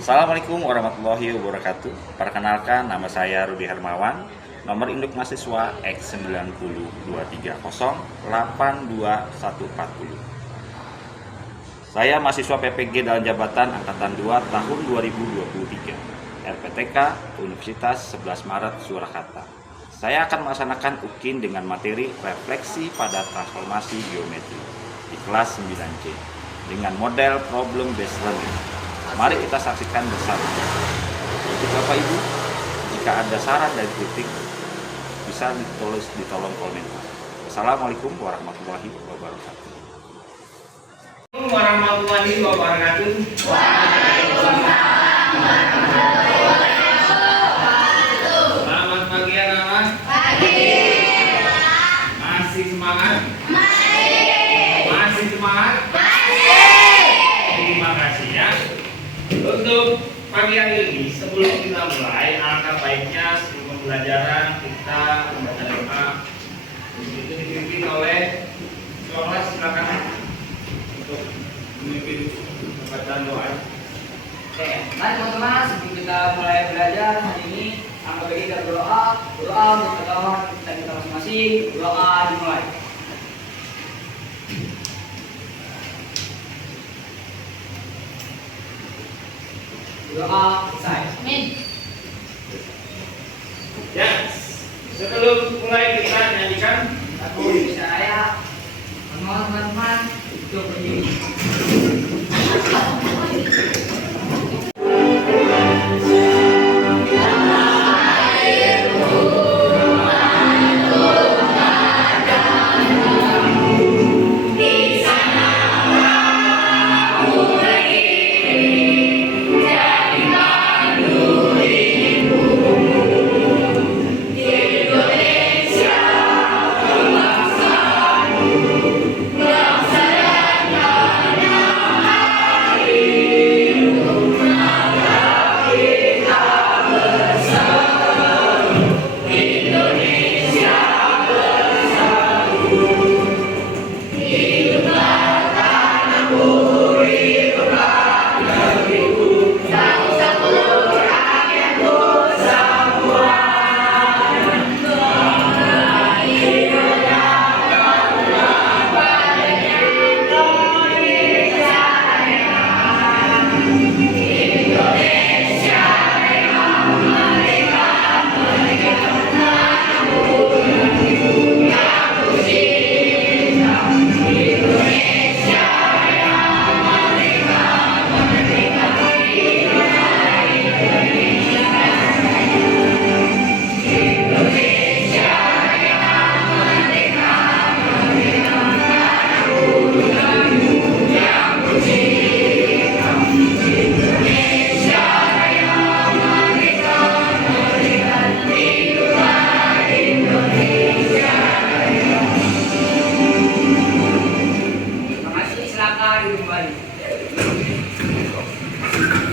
Assalamualaikum warahmatullahi wabarakatuh. Perkenalkan, nama saya Rudi Hermawan. Nomor induk mahasiswa X90230824140. Saya mahasiswa PPG dalam jabatan Angkatan 2 tahun 2023, RPTK Universitas 11 Maret Surakarta. Saya akan melaksanakan UKIN dengan materi refleksi pada transformasi geometri di kelas 9C dengan model problem based learning. Mari kita saksikan bersama. Untuk Bapak Ibu, jika ada saran dan kritik, bisa ditulis di kolom komentar. Assalamualaikum warahmatullahi wabarakatuh. Warahmatullahi wabarakatuh. Selamat pagi anak-anak. Masih semangat? Masih semangat? Terima kasih ya. Untuk pagi hari ini, sebelum kita mulai, alangkah baiknya sebelum pembelajaran kita membaca doa. Itu dipimpin oleh kelas, silakan untuk memimpin bacaan doa. Oke, mari teman-teman sebelum kita mulai belajar hari ini, alangkah baiknya kita berdoa untuk ketahuan kita masing-masing. Doa dimulai. Doa selesai. Amin. Ya, sebelum mulai kita nyanyikan Aku bisa raya. Mohon teman-teman untuk berdiri.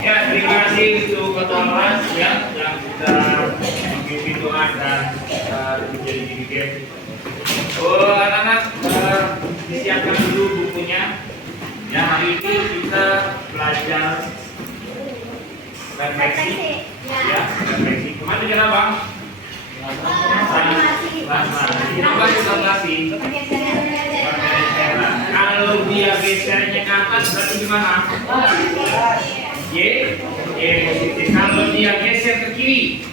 ya, terima kasih untuk ketua kelas ya yang sudah memimpin doa dan menjadi didikan. Oh, anak-anak disiapkan dulu bukunya. Ya, hari ini kita belajar refleksi. Ya, refleksi. Kemana kita bang? Kalau dia gesernya ke atas berarti gimana? Y positif. Kalau dia geser ke kiri,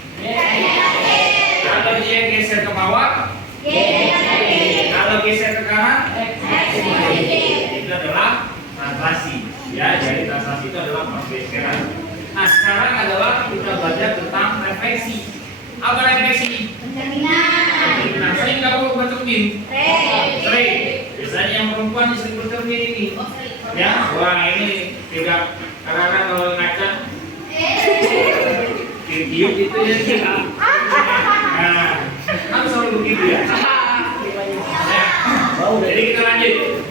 kalau dia geser ke bawah, kalau geser ke kanan, itu adalah translasi. Ya, jadi translasi itu adalah pergeseran. Nah, sekarang adalah kita belajar tentang refleksi. Apa refleksi? Nah, sering kamu bercermin? Sering. Biasanya yang perempuan sering bercermin ini. Ya, wah ini tidak karena kalau ngaca tiup itu ya tidak. Nah, kan selalu begitu ya. Jadi kita lanjut.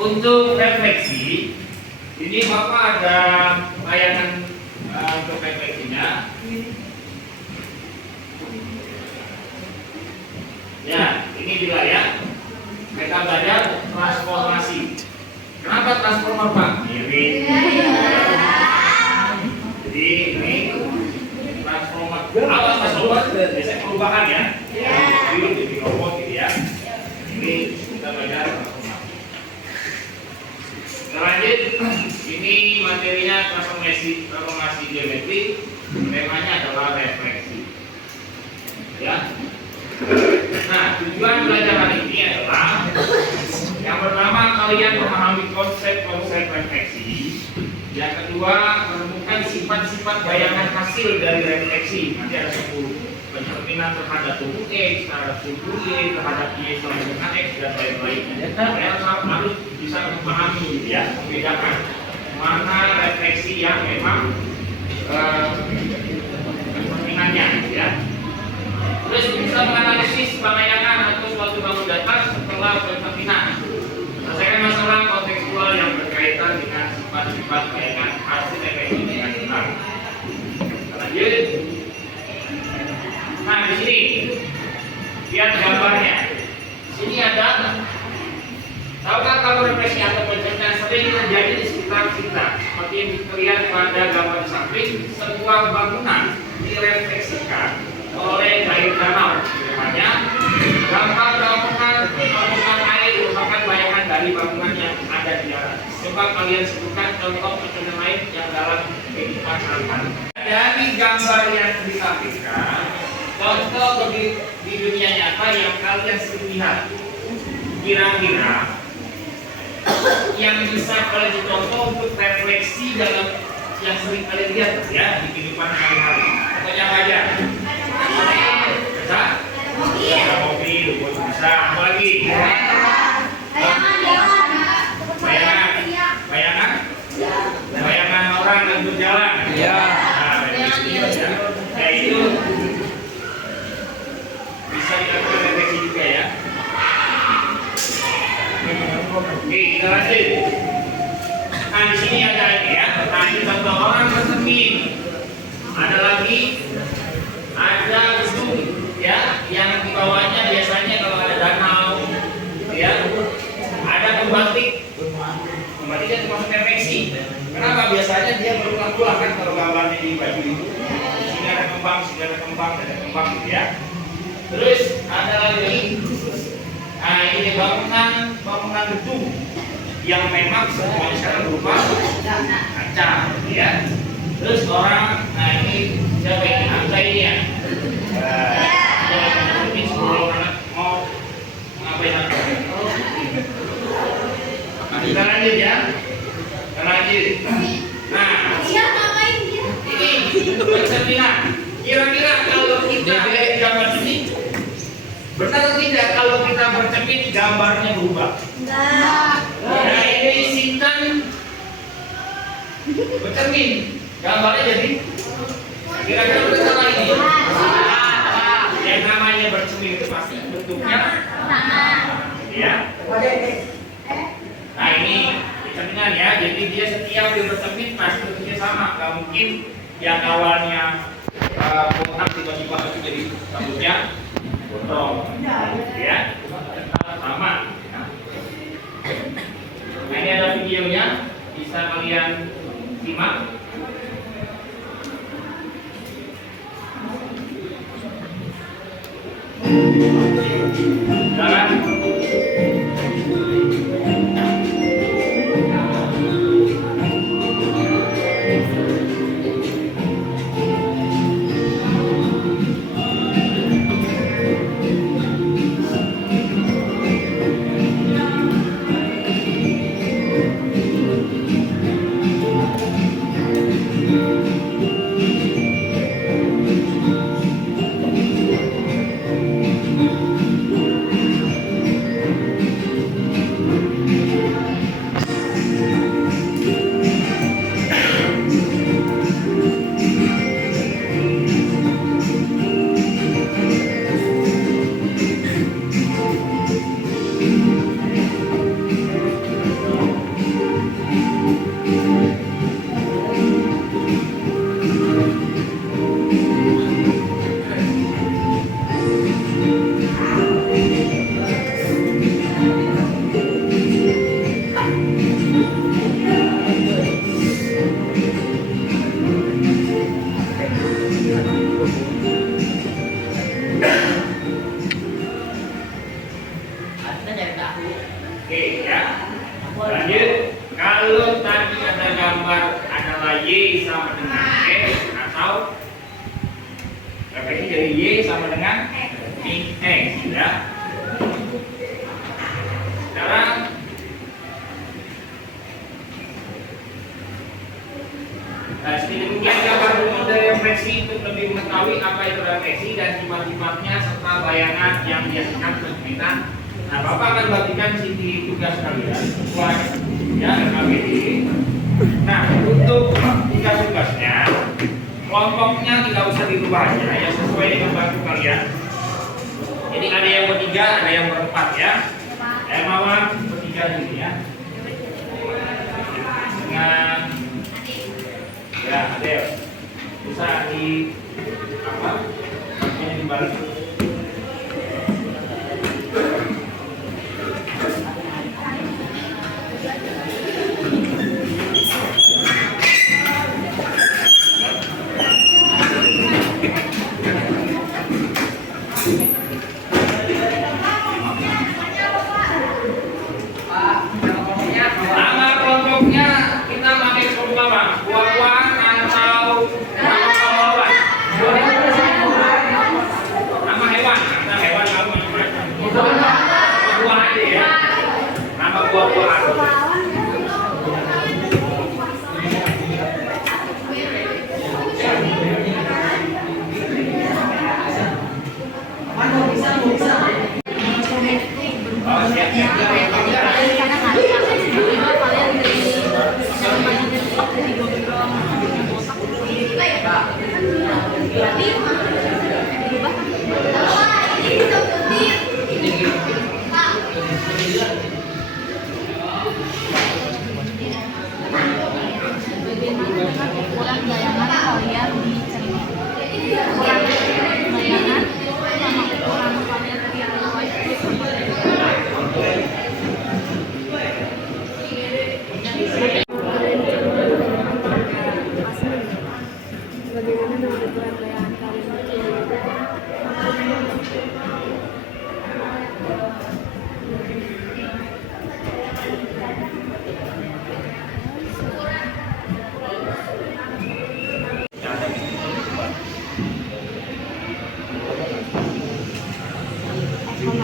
Untuk refleksi, ini Bapak ada bayangan untuk refleksinya. Ya, ini juga ya. Kita belajar transformasi. Kenapa transformer Pak? Mirip. Biasanya perubahan ya. Jadi robot gitu ya. Ini kita belajar transformasi. Lanjut, ini materinya transformasi geometri. Temanya adalah refleksi. Ya. Nah, tujuan belajar hari ini adalah yang pertama kalian memahami konsep-konsep refleksi. Yang kedua, menemukan sifat-sifat bayangan hasil dari refleksi. Nanti ada 10 pencerminan terhadap tubuh X, terhadap tubuh Y, terhadap Y sama dengan X dan lain-lain. Kalian harus bisa memahami, ya, membedakan mana refleksi yang memang pencerminannya, ya. Terus bisa menganalisis bayangan atau suatu bangun data setelah pencerminan. Selesaikan masalah kontekstual yang berkaitan dengan sifat-sifat bayangan hasil refleksi dengan benar. Lanjut. Nah, di sini lihat gambarnya. Di sini ada, tahukah kalau refleksi atau pencerminan sering terjadi di sekitar kita? Seperti yang terlihat pada gambar di samping, sebuah bangunan direfleksikan oleh air danau. Namanya gambar bangunan air merupakan bayangan dari bangunan yang ada di darat. Coba kalian sebutkan contoh pencerminan lain yang dalam kehidupan sehari-hari. Dari gambar yang ditampilkan, contoh di dunia nyata yang kalian sering lihat, kira-kira yang bisa kalian contoh untuk refleksi dalam yang sering kalian lihat ya di kehidupan sehari-hari. Contohnya apa aja? Bisa? Ada mobil, bisa. Apa lagi? Bayangan orang yang berjalan. Iya. Nah, kayak itu bisa dilakukan refleksi juga ya. Oke, kita lanjut. Nah, di sini ada ini ya. Nah, ini contoh orang bercermin. Ada lagi, ada gedung ya, yang di bawahnya biasanya kalau ada danau, ya, ada pembatik. Pembatik itu termasuk refleksi. Kenapa? Biasanya dia berulang-ulang kan kalau gambarnya di baju itu. Sini ada kembang, sini ada kembang, ada kembang gitu ya. Terus ada lagi, nah ini bangunan gedung yang memang semuanya sekarang berupa kaca, ya. Terus orang, nah ini siapa ini? Angka ini ya. Ini sebelum mau ngapain apa? Kita lanjut ya. Kita lanjut. Nah, ini pencerminan. Kira-kira kalau kita lihat gambar ini, benar atau tidak kalau kita bercermin gambarnya berubah? Nah, ini Sintan bercermin, gambarnya jadi kira-kira benar sama ini. Yang namanya bercermin itu pasti bentuknya sama, ya. Nah, ini cerminan ya, jadi dia setiap dia bercermin pasti bentuknya sama, nggak mungkin yang awalnya kotak tiba-tiba jadi rambutnya gondrong, ya, sama. Nah, ini ada videonya, bisa kalian simak. Silakan. antara Y sama dengan X atau refleksi dari Y sama dengan X ya. Sekarang demikian gambar umum dari refleksi untuk lebih mengetahui apa itu refleksi dan sifat-sifatnya serta bayangan yang dihasilkan berkaitan. Nah, Bapak akan bagikan sini tugas kalian buat ya RKPD. Nah, untuk tugas-tugasnya kelompoknya tidak usah dirubahnya ya, sesuai dengan bangku kalian. Jadi ada yang bertiga, ada yang berempat ya. Mawar bertiga dulu ya. Dengan ya, Adel bisa di apa? Ini dibalik. Nama kelompoknya kita pakai kelompok apa? Buah-buahan atau buah-buahan? Nama hewan, nama hewan kamu macam-macam. Buah aja ya. Nama buah-buahan. Oh, siap. Bagaimana dengan ukuran bayangan kalian di cermin? Ukuran bayangan sama ukuran kalian di bagaimana dengan ukuran bayangan kalian di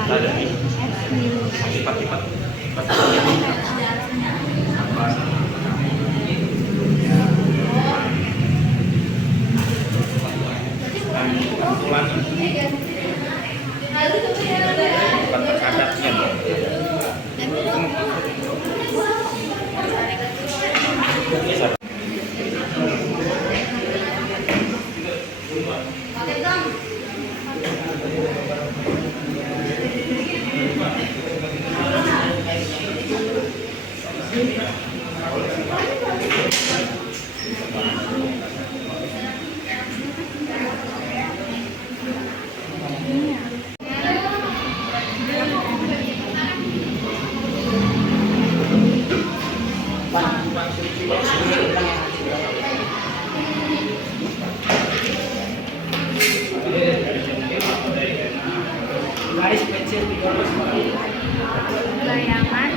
Ada nih. Sifat-sifat. bayangan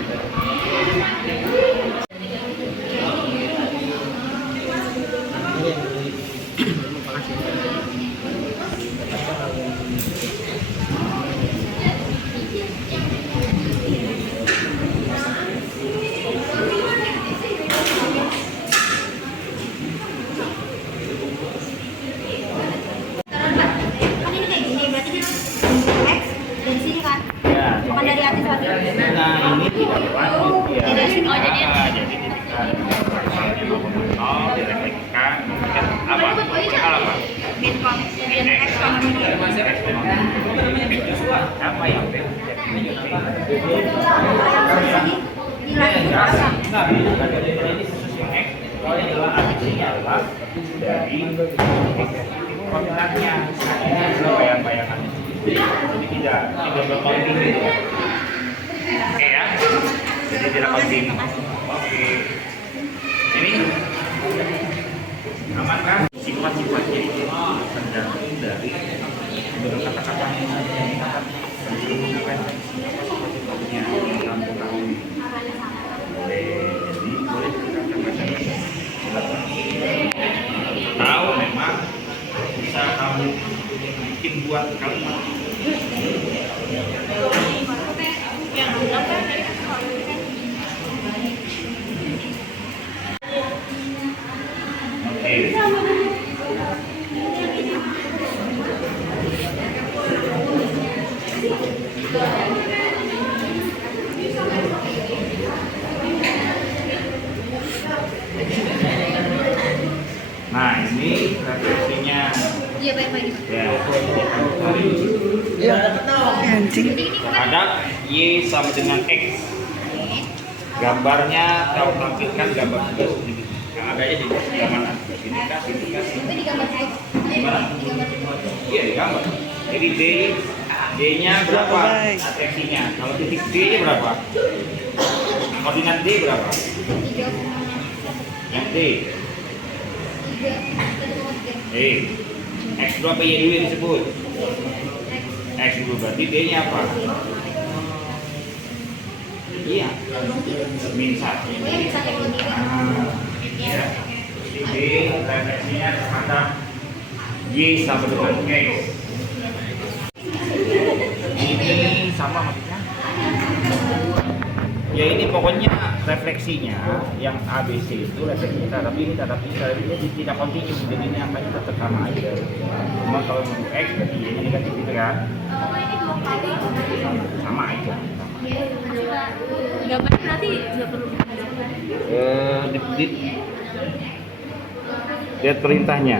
Kan ini kayak gini, berarti dia X dari sini kan? Ya. Bukan dari atas berarti. Nah, ini tidak berlaku ya. Dari sini. Jadi ketika misalnya mau direfleksikan, kan apa? Bakal apa? Bitcom, X sama ini. Apa yang B? Yang sini Enggak, bukan dari ini khusus yang X. Kalau yang adalah artinya adalah dari koordinatnya. Ini adalah bayang-bayangannya. Jadi tidak bercounting gitu. Oke ya. Jadi tidak counting. Oke. Ini aman kan? Sifat-sifatnya itu tergantung dari bentuk kata-katanya. Sifat-sifatnya kamu tahu. Boleh, jadi boleh kita baca. Silakan. dibuat kalimat. Yang enggak kan dari kan. Oke. Nah, ini refleksinya. Iya, baik-baik. Ya, ada Y sama dengan X. Gambarnya kalau tampilkan gambar tugas ini. Yang adanya di gambar sini kah, sini kah, sini. Itu di gambar X. Gimana? Iya, di gambar. Jadi D-nya berapa? Refleksinya. Kalau titik D-nya berapa? Koordinat D berapa? 3, Yang D. 3, X berapa Y dulu yang disebut? X dulu berarti D-nya apa? Iya. Min 1. pokoknya bisa kayak gitu. Ya. D refleksinya terhadap Y sama dengan X. Ini sama maksudnya? Ya ini pokoknya refleksinya yang ABC itu refleksinya terhadap ini tidak kontinu, jadi ini angkanya tetap sama aja. Cuma kalau untuk X berarti Y-nya negatif gitu kan? Sama aja. Gambarnya nanti nggak perlu. Lihat perintahnya.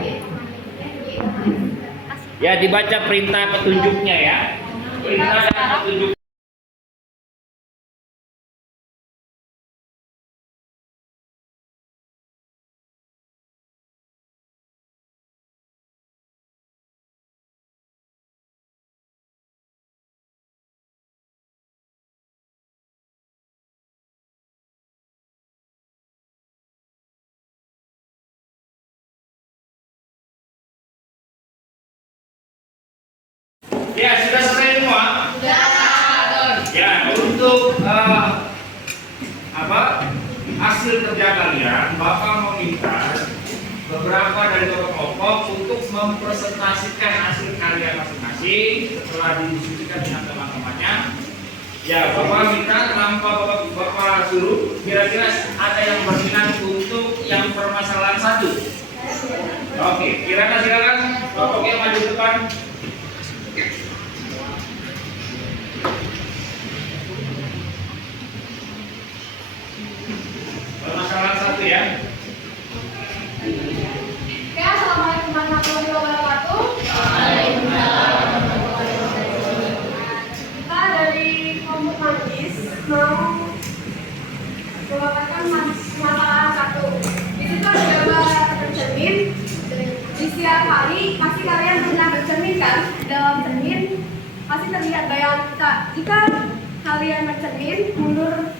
Ya dibaca perintah petunjuknya ya. Perintah dan petunjuk. Ya, sudah selesai semua? Ya, untuk hasil kerja kalian, Bapak meminta beberapa dari kelompok untuk mempresentasikan hasil karya masing-masing setelah didiskusikan dengan teman-temannya. Ya, Bapak minta tanpa Bapak suruh, kira-kira ada yang berminat untuk yang permasalahan 1. Oke, silakan kelompok yang maju depan. Permasalahan 1 ya. Oke, assalamualaikum warahmatullahi wabarakatuh. Kita dari kelompok magis mau membawakan masalah 1. Di situ ada gambar bercermin. Di setiap hari pasti kalian pernah bercermin kan? Dalam cermin pasti terlihat bayangan kita. Jika kalian bercermin mundur,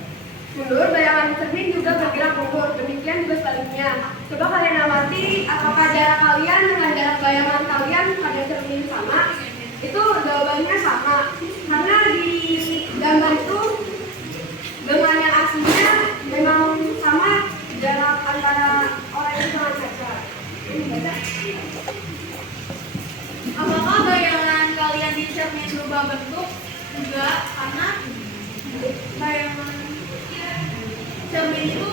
bayangan cermin juga bergerak mundur. Demikian juga sebaliknya. Coba kalian amati apakah jarak kalian dengan jarak bayangan kalian pada cermin sama? Itu jawabannya sama. Karena di gambar itu dengan yang aslinya memang sama jarak antara orang itu dengan kaca. Apakah bayangan kalian di cermin berubah bentuk? Juga, karena bayangan cermin itu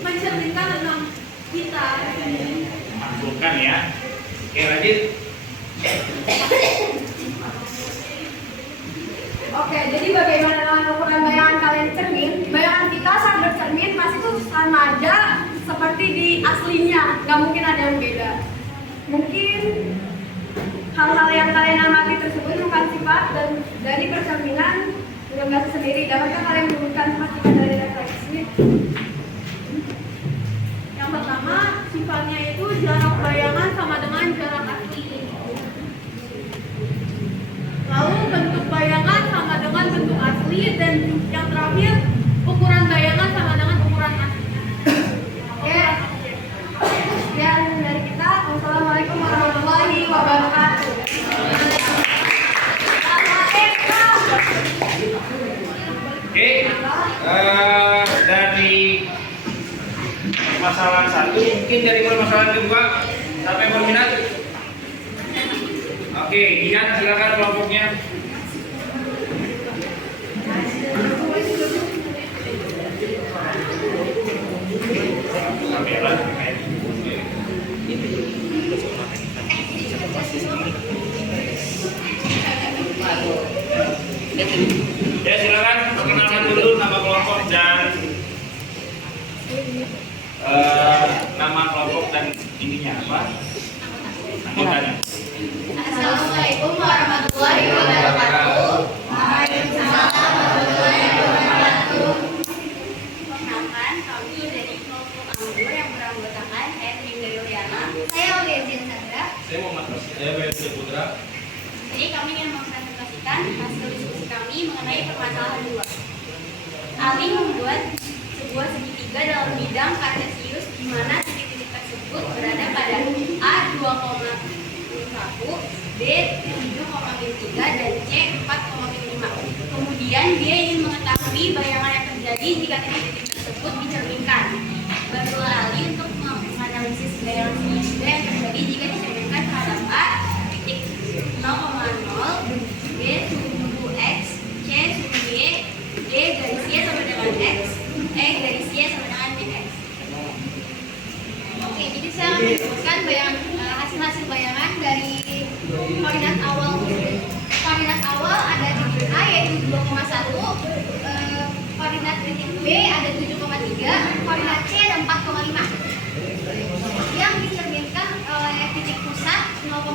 mencerminkan tentang kita. Masukkan ya. Oke, lanjut. Oke, jadi bagaimana dengan ukuran bayangan kalian di cermin? Bayangan kita saat bercermin pasti itu sama aja seperti di aslinya, nggak mungkin ada yang beda. Mungkin hal-hal yang kalian amati tersebut bukan sifat dan dari percerminan biasa sendiri. Dapatkah kalian menyebutkan sifat dari refleksi? Yang pertama, sifatnya itu jarak bayangan sama dengan jarak asli. Lalu bentuk bayangan sama dengan bentuk asli, dan yang terakhir ukuran bayangan sama dengan ukuran asli. Oke. Sekian dari kita. Wassalamualaikum warahmatullahi wabarakatuh. Oke, dari permasalahan 1, mungkin dari permasalahan kedua sampai berminat. Oke. Oke, Jihan silakan kelompoknya. Kamera kayak ya, silakan perkenalkan dulu nama kelompok dan nama kelompok dan ininya apa? Anggotanya. Assalamualaikum warahmatullahi wabarakatuh. Waalaikumsalam warahmatullahi wabarakatuh. Perkenalkan, kami dari kelompok Anggur yang beranggotakan saya Ninda Yuliana. Saya Olivian Sandra. Saya Muhammad Ros. Saya Bayu Putra. Jadi kami ingin mempresentasikan hasil diskusi kami mengenai permasalahan 2. Ali membuat sebuah segitiga dalam bidang kartesius di mana titik-titik tersebut berada pada A 2,1, B 7,3 dan C 4,5. Kemudian dia ingin mengetahui bayangan yang terjadi jika titik-titik tersebut dicerminkan. Bantulah Ali untuk menganalisis bayangan segitiga yang terjadi jika dicerminkan terhadap A titik 0,0, B suhu X, C suhu Y, D garis Y sama dengan X, E garis Y sama dengan X. Oke, jadi saya akan menyebutkan hasil-hasil bayangan dari koordinat awal. Koordinat awal ada titik A yaitu 2,1, koordinat titik B ada 7,3, koordinat C ada 4,5. Yang dicerminkan oleh titik pusat 0,0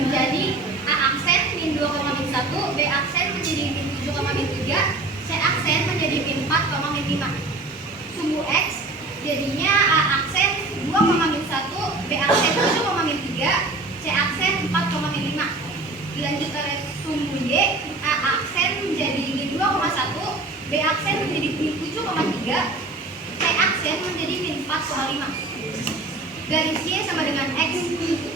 menjadi A aksen min 2,1, B aksen menjadi min 7,3, C aksen menjadi min 4,5. Sumbu X jadinya A aksen 2,1, B aksen 7,3, C aksen 4,5. Dilanjut oleh sumbu Y, A aksen menjadi min 2,1, B aksen menjadi min 7,3, C aksen menjadi min 4,5. Garis Y sama dengan X,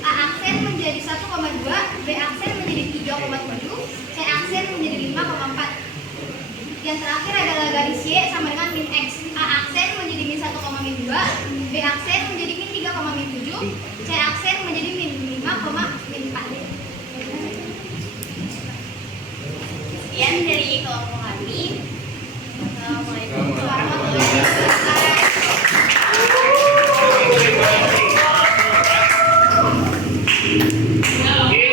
A aksen menjadi 1,2, B aksen menjadi 3,7, C aksen menjadi 5,4. Yang terakhir adalah garis Y sama dengan min X, A aksen menjadi min 1,2, B aksen menjadi min 3,7, C aksen menjadi min 5,4. Sekian dari kelompok kami. Assalamualaikum warahmatullahi wabarakatuh. Oke,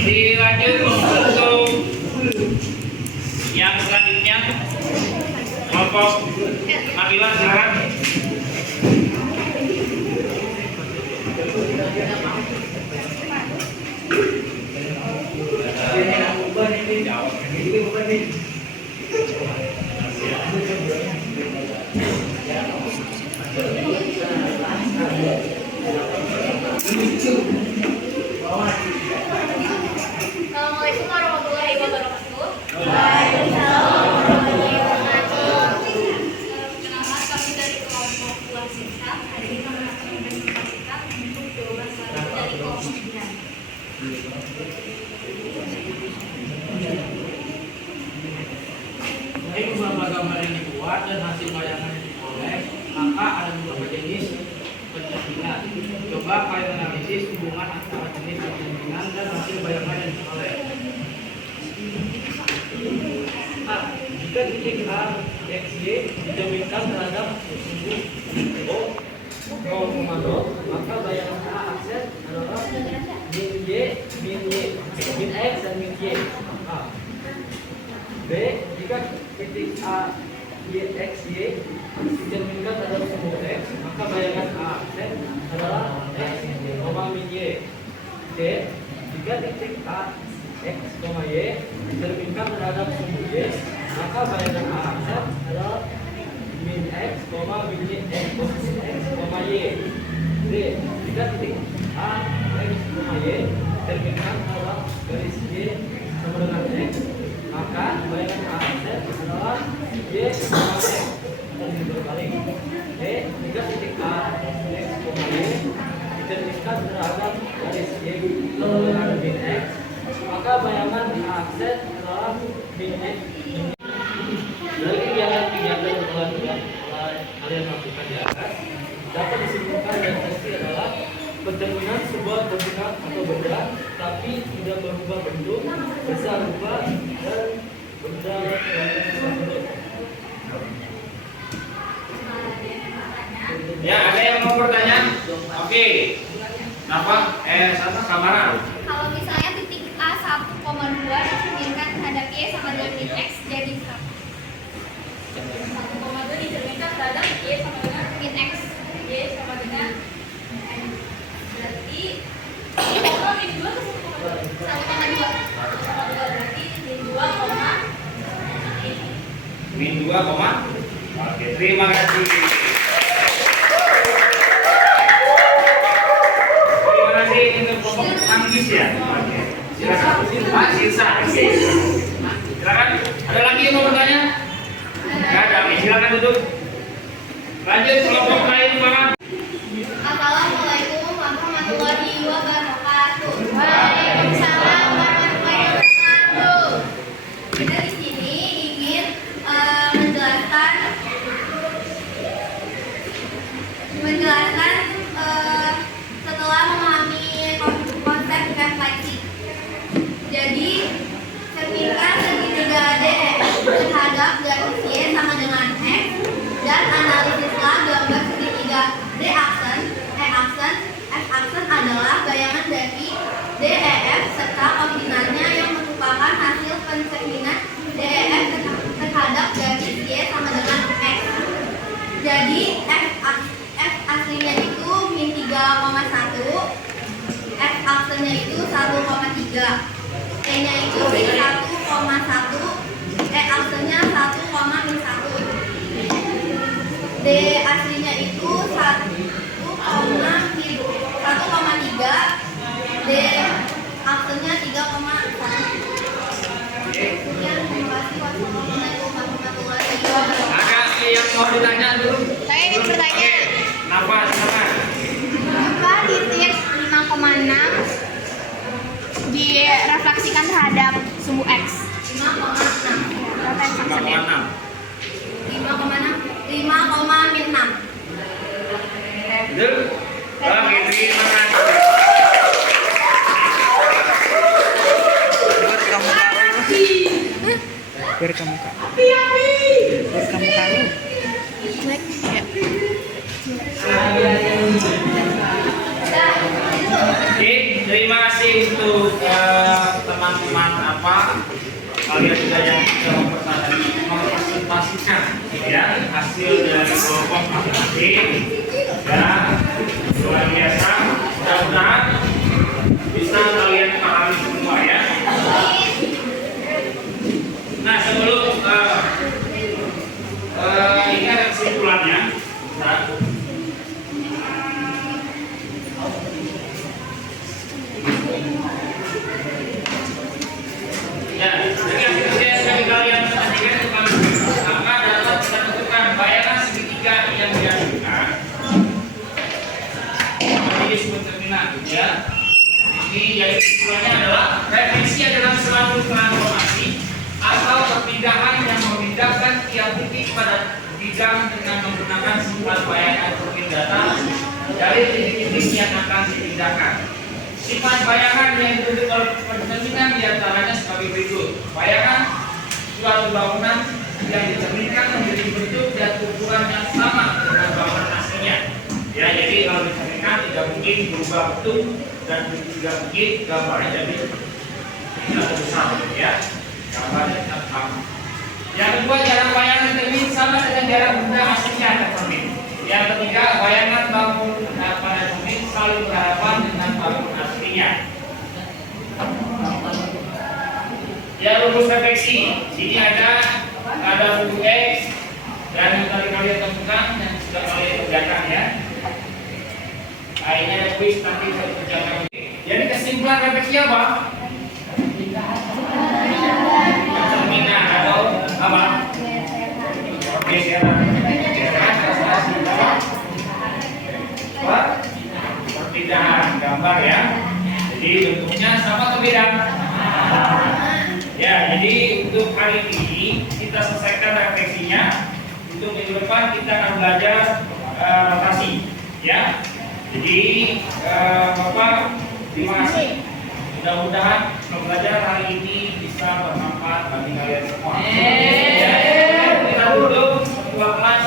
dilanjut untuk yang selanjutnya. Kelompok Nabila silakan. Assalamualaikum warahmatullahi wabarakatuh. Waalaikumsalam warahmatullahi wabarakatuh. Perkenalkan kami dari kelompok luar siksa. Hari ini kami akan mempresentasikan untuk jawaban selanjutnya dari kelompok 9. Baik, beberapa gambar yang dibuat dan hasil bayangan yang diperoleh, maka ada beberapa jenis pencerminan. Coba kalian analisis hubungan antara jenis pencerminan dan hasil bayangan yang diperoleh. A. Jika titik A, X, Y dicerminkan terhadap sumbu O 0,0, maka bayangan A aksen adalah min Y, min X dan min Y. A. B. Jika titik A, Y, X, Y dicerminkan terhadap sumbu X, maka bayangan A aksen adalah X, min Y. C. Jika titik A, X, Y dicerminkan terhadap sumbu Y, maka bayangan A aksen adalah min X, min Y, X, Y. D. Jika titik A, X, Y dicerminkan terhadap garis Y sama dengan X, maka bayangan A aksen adalah Y sama X dan berbalik. E. Jika titik A, X, Y dicerminkan terhadap garis Y sama dengan min X, maka bayangan A aksen adalah min Y. Dari kegiatan-kegiatan yang telah kalian lakukan di atas, dapat disimpulkan dan pasti adalah pencerminan sebuah koordinat atau benda tapi tidak berubah bentuk, besar rupa, dan benda tersebut. Ya, ada yang mau bertanya? Oke. Apa? Sama Kamara. Kalau misalnya titik A 1,2 dicerminkan terhadap Y sama dengan min X jadi 1,2 dicerminkan terhadap Y sama dengan min X. Y sama dengan N. Berarti kalau min 2 ke 1,2 berarti min 2, Min 2, oke, terima kasih. Terima kasih untuk kelompok Manggis ya. Oke. Silakan. Pak Sirsa. Oke. Silakan. Ada lagi yang mau bertanya? Enggak ada. Oke, silakan duduk. Lanjut kelompok lain, Pak. Assalamualaikum warahmatullahi wabarakatuh. Waalaikumsalam warahmatullahi wabarakatuh. Kita di sini ingin menjelaskan setelah memahami konsep refleksi. Jadi cerminkan segitiga DEF terhadap garis Y sama dengan X dan analisislah gambar segitiga D-aksen, E-aksen, F-aksen adalah bayangan dari DEF serta koordinatnya yang merupakan hasil pencerminan DEF terhadap garis Y sama dengan X. Jadi F aslinya itu min 3,1, F aksennya itu 1,3, E nya itu min 1,1, E aksennya 1,1, D aslinya itu 1,3, D aksennya 3,1. Sekian, terima kasih. Wassalamualaikum warahmatullahi wabarakatuh. Ada yang mau ditanya dulu? Saya ingin bertanya. Kenapa? Silakan. Kenapa titik 5,6 direfleksikan terhadap sumbu X? 5,6. Berapa yang maksudnya? 5,6. Betul? Oke, terima kasih. Berkamuka lu. Oke, terima kasih untuk teman-teman kalian juga yang sudah mempresentasikan ya hasil dari kelompok masing-masing dan luar biasa. Mudah-mudahan bisa kalian pahami semua ya. Nah, sebelum ini ada kesimpulannya. Ya, jadi yang saya kalian perhatikan maka dapat kita tentukan bayangan segitiga yang diajukan. Ini disebut terminal, ya. Ini jadi kesimpulannya adalah refleksi adalah suatu transformasi atau perpindahan yang memindahkan tiap titik pada bidang dengan menggunakan sifat bayangan perpindahan dari titik-titik yang akan dipindahkan. Sifat bayangan yang dibentuk oleh pencerminan diantaranya sebagai berikut. Bayangan suatu bangunan yang dicerminkan menjadi bentuk dan ukuran yang sama dengan bangunan aslinya. Ya, jadi kalau dicerminkan tidak mungkin berubah bentuk dan tidak mungkin gambarnya jadi tidak besar, ya. Gambarnya tidak sama. Yang kedua, jarak bayangan cermin sama dengan jarak benda aslinya tercermin. Yang ketiga, bayangan bangun pada cermin saling berhadapan dengan bangun aslinya. Ya, rumus refleksi. Sini ada suku X dan yang tadi kalian temukan yang sudah kalian kerjakan ya. Nah, ini ada quiz nanti saya kerjakan. Jadi kesimpulan refleksi apa? Cerminan atau apa? Pergeseran. Perpindahan gambar ya. Jadi bentuknya sama atau beda? Ya, jadi untuk hari ini kita selesaikan refleksinya. Untuk minggu depan kita akan belajar rotasi, ya. Jadi Bapak terima kasih Mudah-mudahan pembelajaran hari ini bisa bermanfaat bagi kalian semua. Kita duduk ketua kelas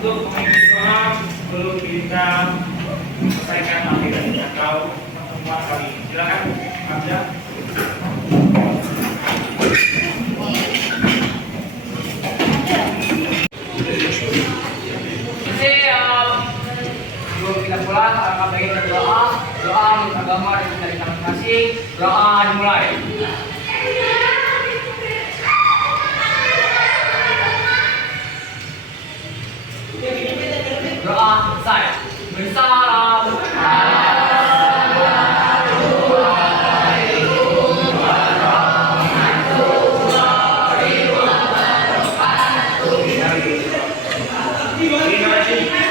untuk mengikuti doa sebelum kita selesaikan materi atau pertemuan kali ini. Silakan, Abda. Sebelum kita pulang, akan bagian doa menurut agama dan dari masing-masing. Doa dimulai. Doa selesai. Bersalam. Terima kasih.